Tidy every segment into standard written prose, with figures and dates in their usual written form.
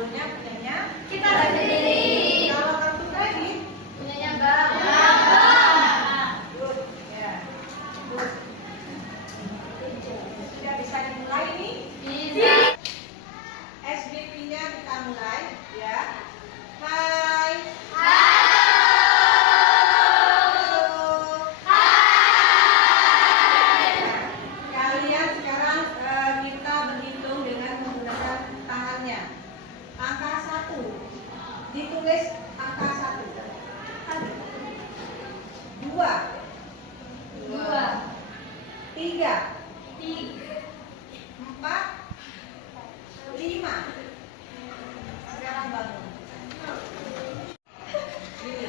saldonya punyanya kita sendiri. Kalau kartu kredit Punyanya bank. good ya. Good. Sudah bisa dimulai nih? Bisa. SBP-nya kita mulai ya. Hai. Kalian sekarang kita berhitung dengan menggunakan tangannya. Angka 1 ditulis angka 1. 2 Dua. 3 Tiga. 4 5. Sekarang bangun. Gini.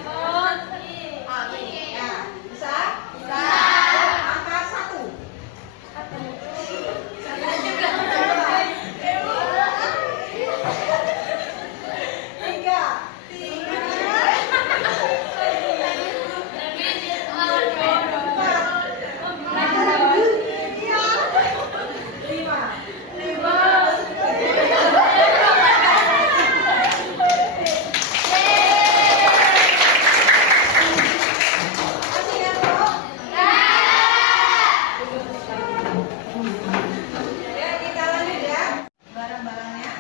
Ya, bisa? Bisa. Angka 1. Saya juga. 3 Ya, kita lanjut ya. Barang-barangnya.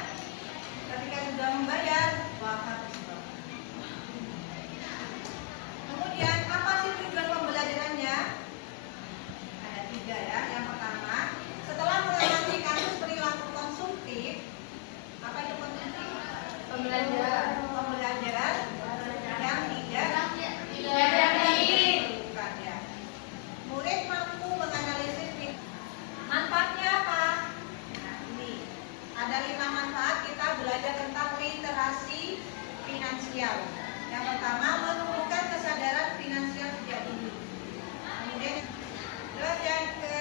Ketika sudah membayar, wakaf sebab. Kemudian apa sih tujuan pembelajarannya? Ada 3 ya. Yang pertama, setelah melewati kasus perilaku konsumtif, apa itu konsumtif? Pembelajaran. Pembelajaran yang tidak bukan ya. Murid mampu menganalisis manfaatnya apa? Nah, ini ada 5 manfaat kita belajar tentang literasi finansial. Yang pertama, menumbuhkan kesadaran finansial sejak dini. Kemudian terus yang ke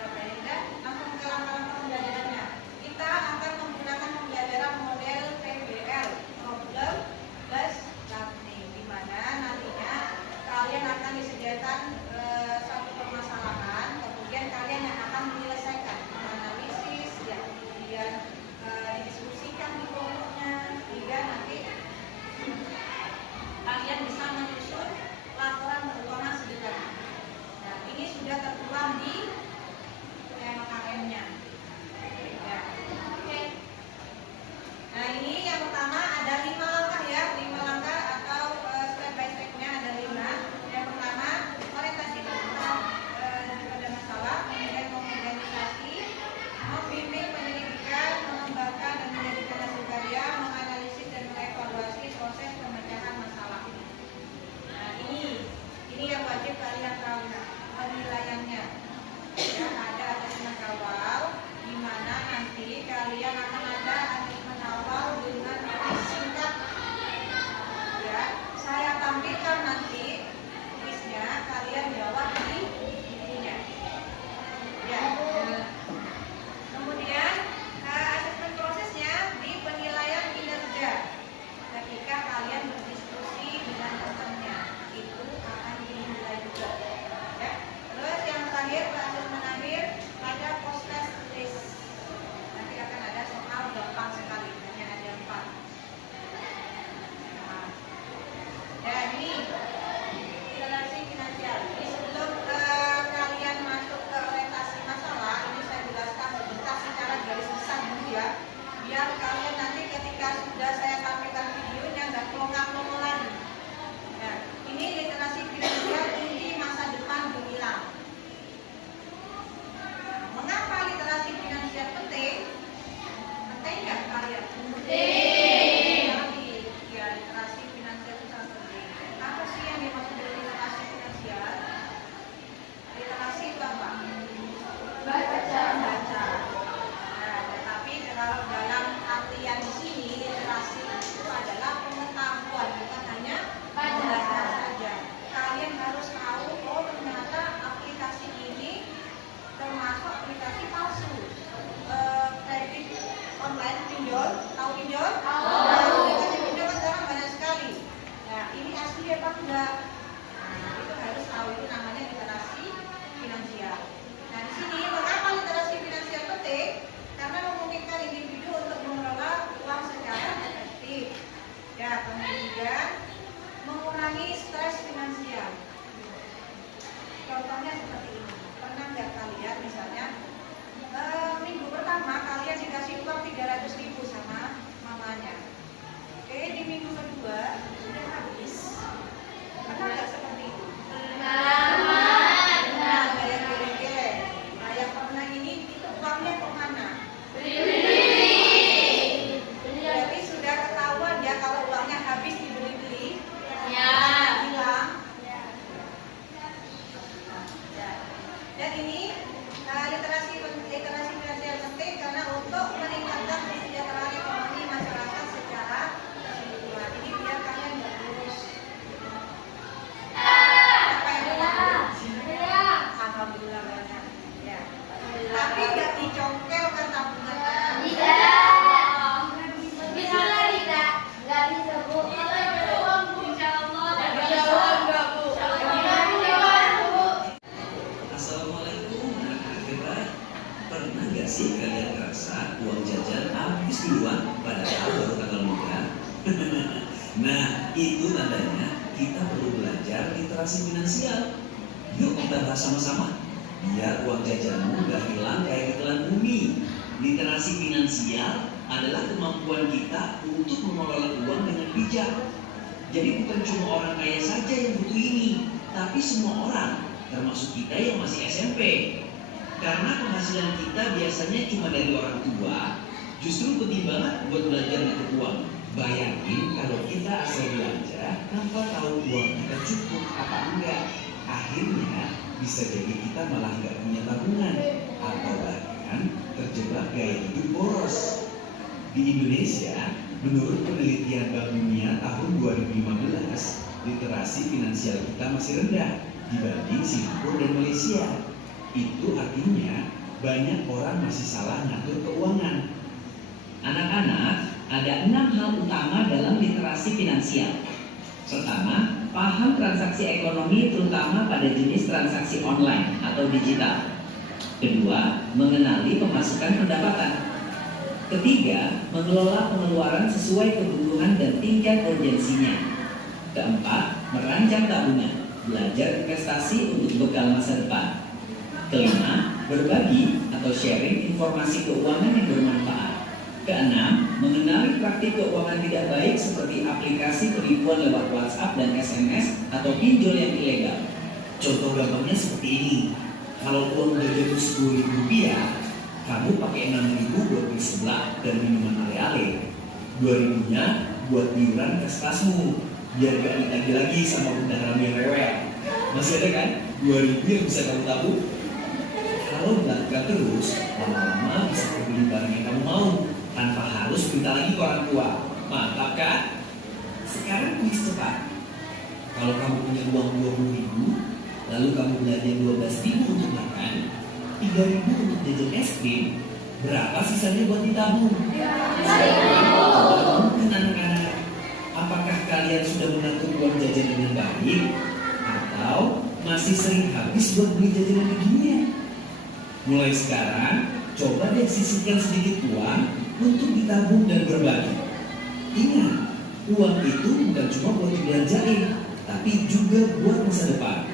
berapa ya? Langsung ke langkah-langkah pembelajarannya. Kita akan menggunakan pembelajaran model PBL, problem based learning, di mana nantinya kalian akan disediakan satu permasalahan, kemudian kalian yang akan menyelesaikan, menganalisis, ya, kemudian didiskusikan di kelompoknya, hingga nanti kalian bisa menyusun laporan keuangan sederhana. Nah, ini sudah tertuang di MKM-nya. Ya. Nah, ini yang pertama ada 5 langkah ya, 5 langkah atau step by step-nya ada 5. Yang pertama, orientasi tentang daripada masalah, kemudian mengorganisasi, membimbing penyelidikan, mengembangkan dan menjadikan hasil karya, menganalisis dan mengevaluasi proses pemecahan masalah. Nah, ini yang wajib kalian tahu. Nah, penilaiannya ya, ada asesmen awal, di mana nanti kalian akan ada asesmen awal dengan kuis singkat. Ya, saya tampilkan nanti kuisnya, kalian jawab di bukunya. Ya. Kemudian asesmen prosesnya di penilaian kinerja. Ketika kalian berdiskusi dengan temannya, itu akan dinilai juga. Ya. Terus yang terakhir, asesmen akhir ada post test list. Nanti akan ada soal gampang sekali, hanya ada 4. Nah, ya ini literasi finansial. Ini sebelum kalian masuk ke orientasi masalah, ini saya jelaskan sebentar secara garis besar dulu ya, biar kalian nanti ketika sudah saya tampilkan videonya nggak kelongak-kelongok lagi. Nah, ini literasi finansial kunci masa depan gemilang. Mengapa literasi finansial penting? Penting nggak kalian? Penting. Ya, literasi finansial itu sangat penting. Apa sih yang dimaksud dari literasi finansial? Literasi itu apa? Baca. Baca. Nah, tetapi kalau dalam artian di sini literasi itu adalah pengetahuan, bukan hanya membaca saja. Kalian harus tahu, oh ternyata aplikasi ini termasuk aplikasi palsu. Kredit online pinjol, tahu pinjol? Tahu. Nah, aplikasi pinjol kan sekarang banyak sekali. Nah, ini asli apa enggak? Nah, itu harus tahu, itu namanya literasi finansial. Nah, di sini mengapa literasi finansial penting? Karena memungkinkan individu untuk mengelola uang Nah, itu tandanya kita perlu belajar literasi finansial. Yuk kita bahas sama-sama. Biar uang jajanmu gak hilang kayak ditelan bumi. Literasi finansial adalah kemampuan kita untuk mengelola uang dengan bijak. Jadi bukan cuma orang kaya saja yang butuh ini, tapi semua orang, termasuk kita yang masih SMP. Karena penghasilan kita biasanya cuma dari orang tua, justru penting banget buat belajar ngatur uang. Bayangin kalau kita asal belanja tanpa tahu uang kita cukup apa enggak. Akhirnya bisa jadi kita malah nggak punya tabungan atau bahkan terjebak gaya hidup boros. Di Indonesia, menurut penelitian Bank Dunia tahun 2015, literasi finansial kita masih rendah dibanding Singapura dan Malaysia. Itu artinya banyak orang masih salah ngatur keuangan. Anak-anak, ada 6 hal utama dalam literasi finansial. Pertama, paham transaksi ekonomi terutama pada jenis transaksi online atau digital. Kedua, mengenali pemasukan pendapatan. Ketiga, mengelola pengeluaran sesuai kebutuhan dan tingkat urgensinya. Keempat, merancang tabungan, belajar investasi untuk bekal masa depan. Kelima, berbagi atau sharing informasi keuangan yang bermanfaat. Keenam, mengenali praktik keuangan tidak baik seperti aplikasi penipuan lewat WhatsApp dan SMS atau pinjol yang ilegal. Contoh gampangnya seperti ini. Kalau uang jajanmu Rp10.000, kamu pakai Rp6.000 buat beli seblak dan minuman ale-ale. Rp2.000-nya buat iuran kas tasmu, biar gak ditagih lagi sama bendahara yang rewel. Masih ada kan? Rp2.000 yang bisa kamu tabung. Kalau dilakukan terus, lama-lama bisa beli barang yang kamu mau tanpa harus minta lagi ke orang tua. Mantap kan? Sekarang kuis cepat. Kalau kamu punya uang Rp20.000, lalu kamu belanja Rp12.000 untuk makan, Rp3.000 untuk jajan es krim, berapa sisanya buat ditabung? Mungkin anak-anak, apakah kalian sudah mengatur uang jajan dengan baik? Atau masih sering habis buat beli jajanan beginian? Mulai sekarang, coba deh sisihkan sedikit uang untuk ditabung dan berbagi. Ingat, uang itu bukan cuma buat dibelanjain, tapi juga buat masa depan.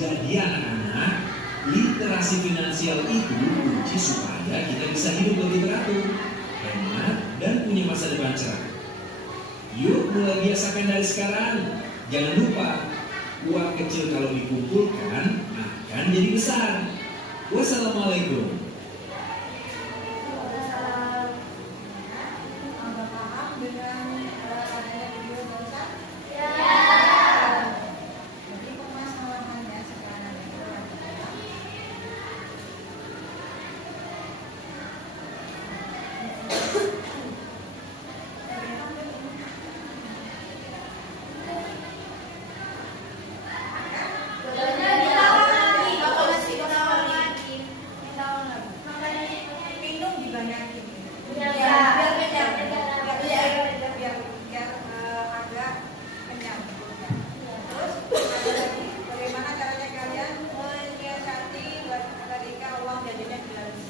Jadi anak-anak, literasi finansial itu kunci supaya kita bisa hidup lebih teratur, hemat, dan punya masa depan cerah. Yuk mulai biasakan dari sekarang. Jangan lupa, uang kecil kalau dikumpulkan akan jadi besar. Wassalamualaikum. Anda paham dengan adanya video barusan? Jadi permasalahannya sekarang itu adalah minum dibanyakin. Biar kenyang. Biar agak kenyang. Terus ada lagi, bagaimana caranya kalian menyiasati buat ketika uang jajannya habis?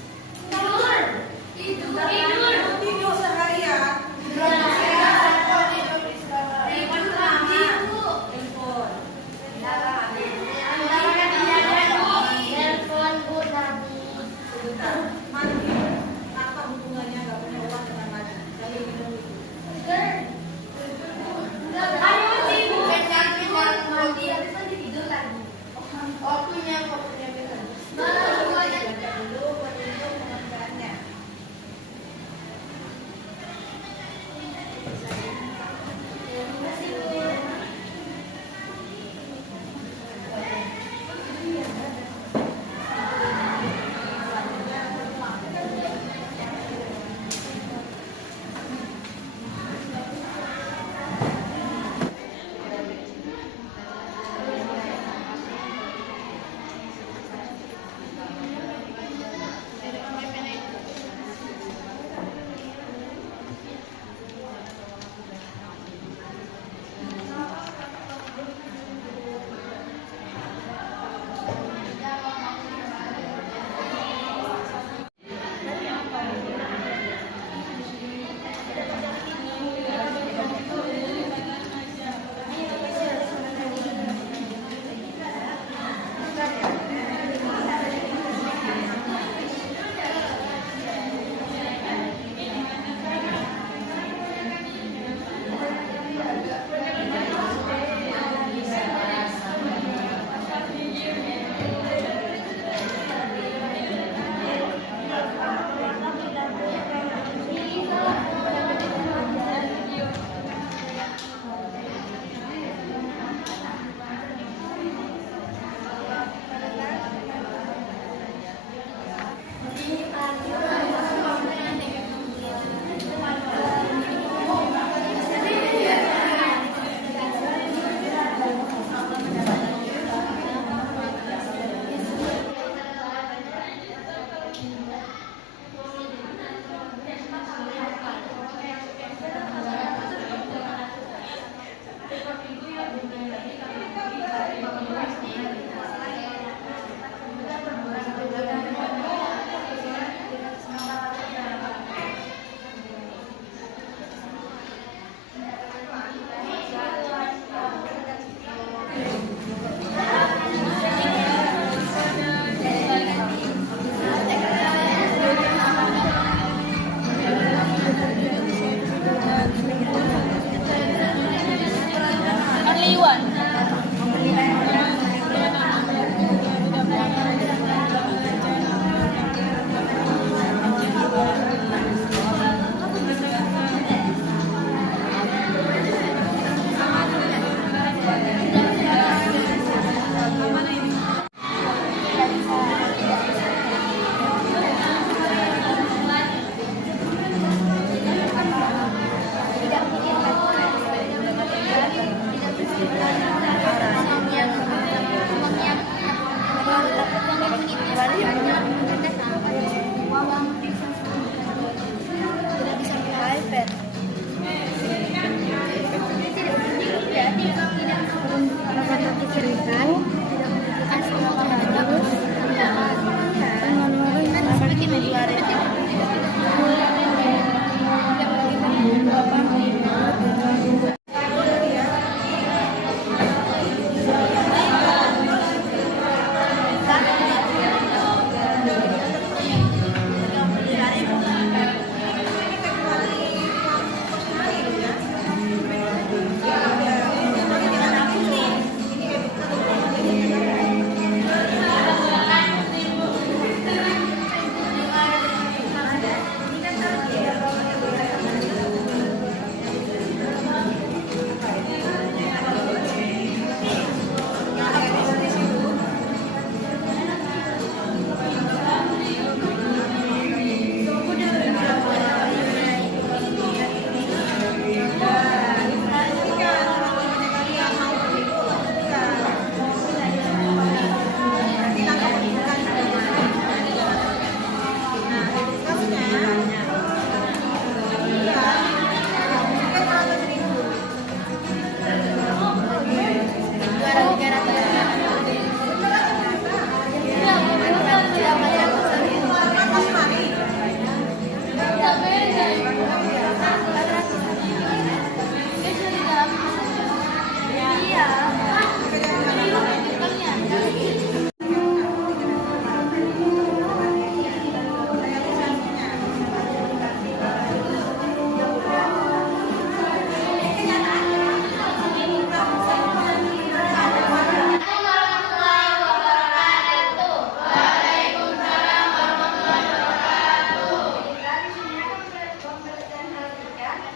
Tidur seharian. Telepon. Sebentar. Mandi. Apa hubungannya nggak punya uang dengan mandi? Dari minum itu. Baca dulu petunjuk pengerjaannya.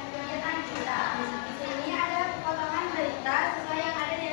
Kegiatan kita. Di sini ada potongan berita sesuai yang ada di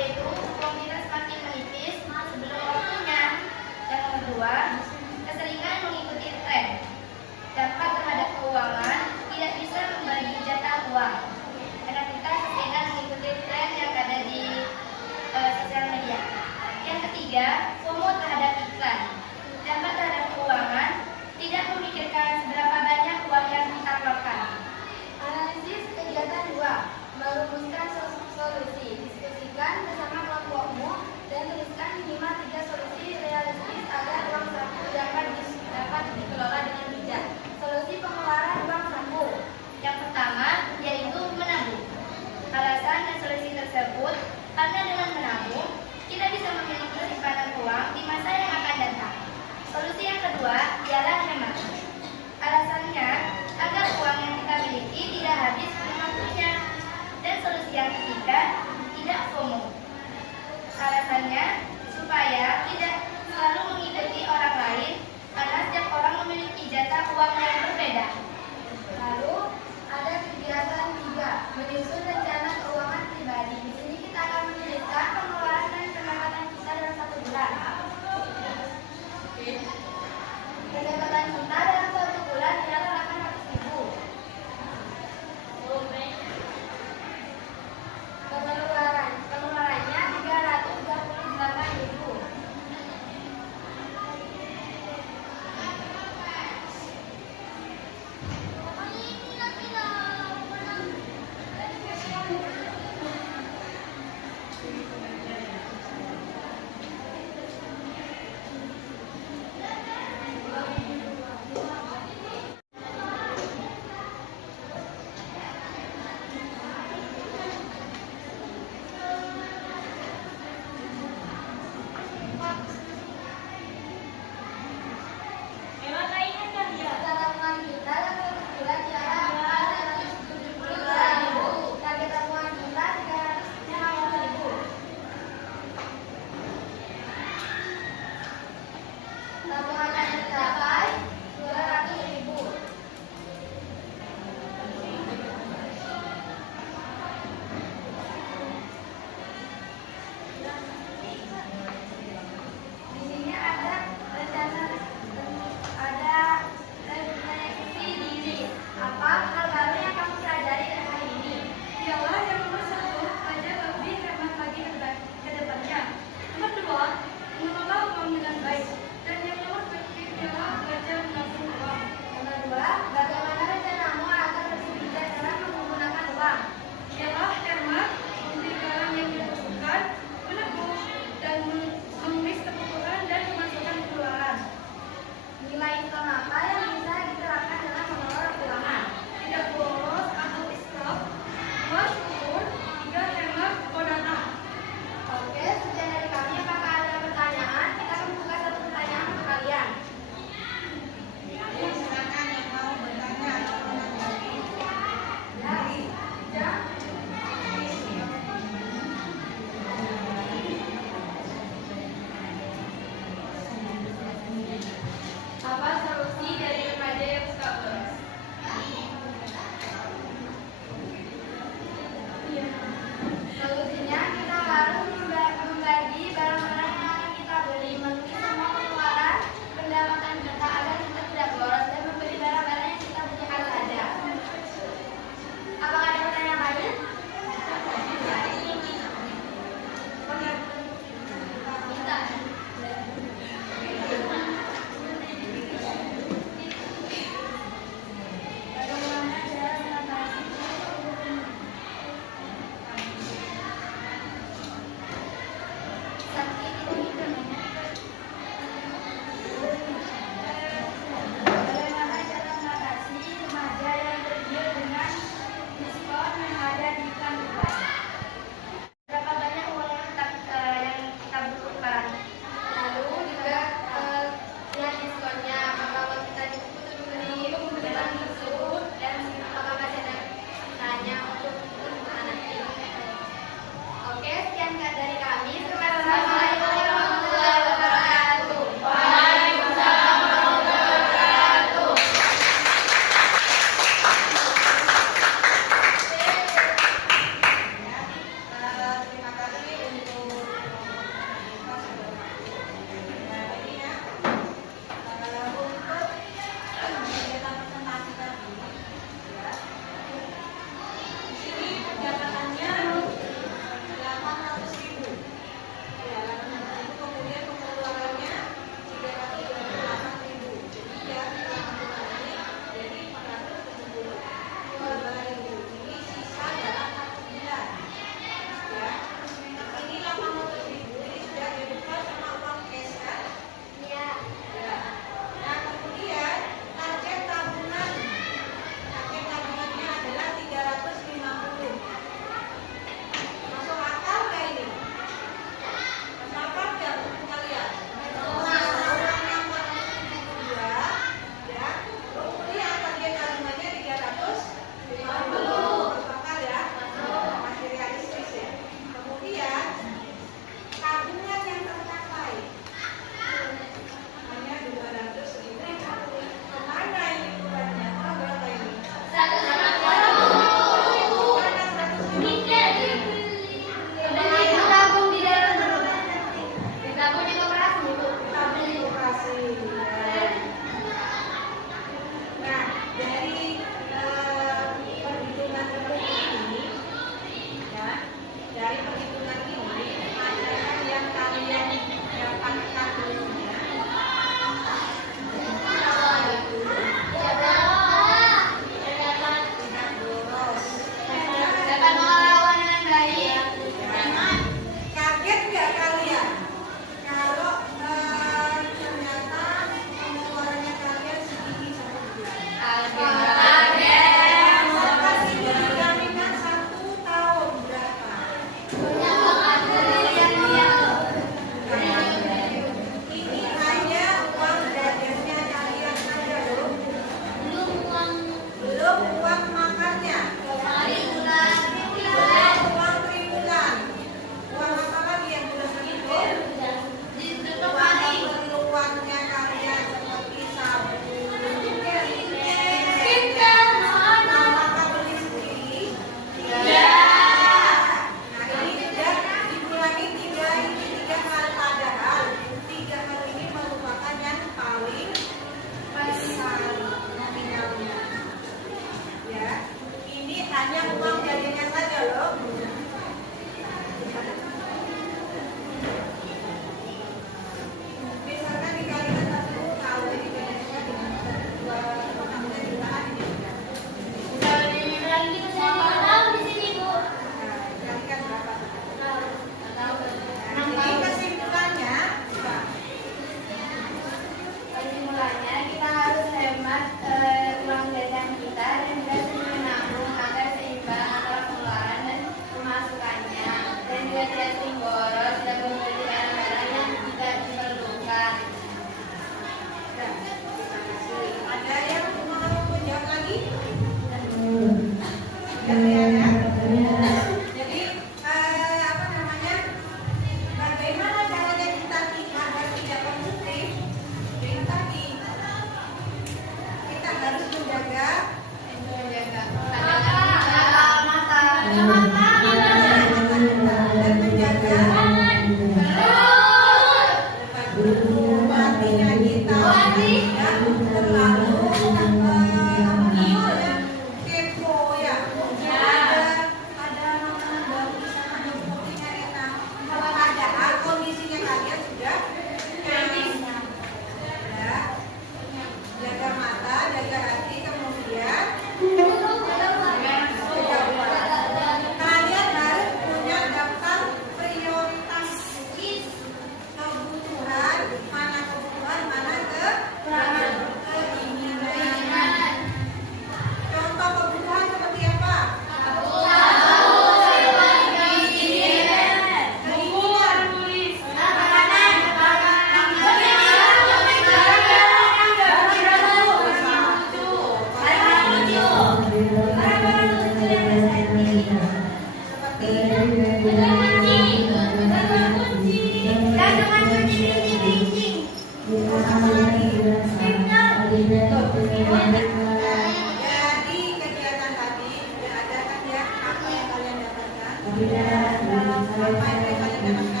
Apa yang mereka dapatkan?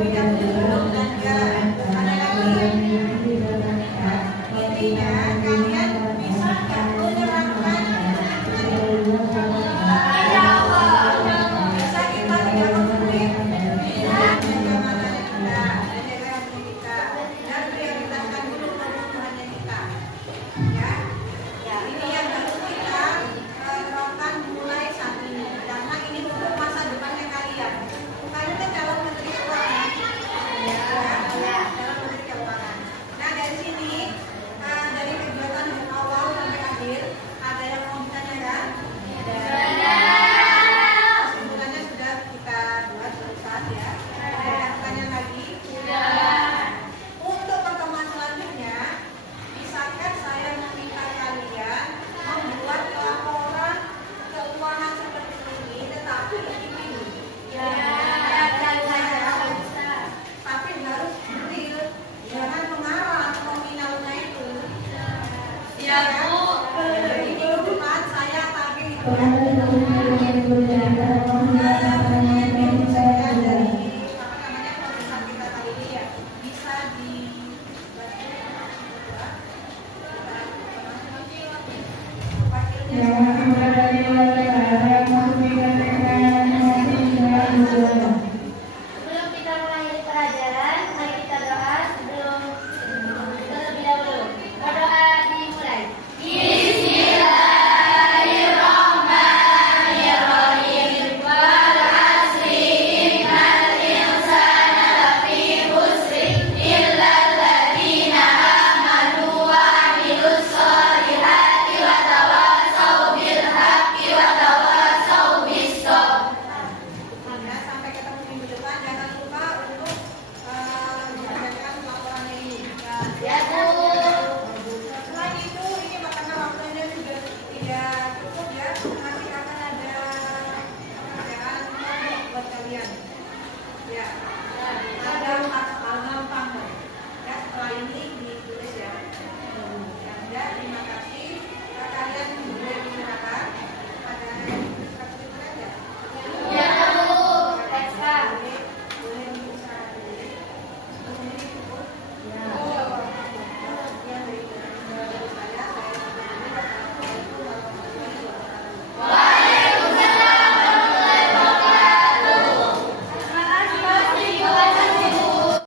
Tidak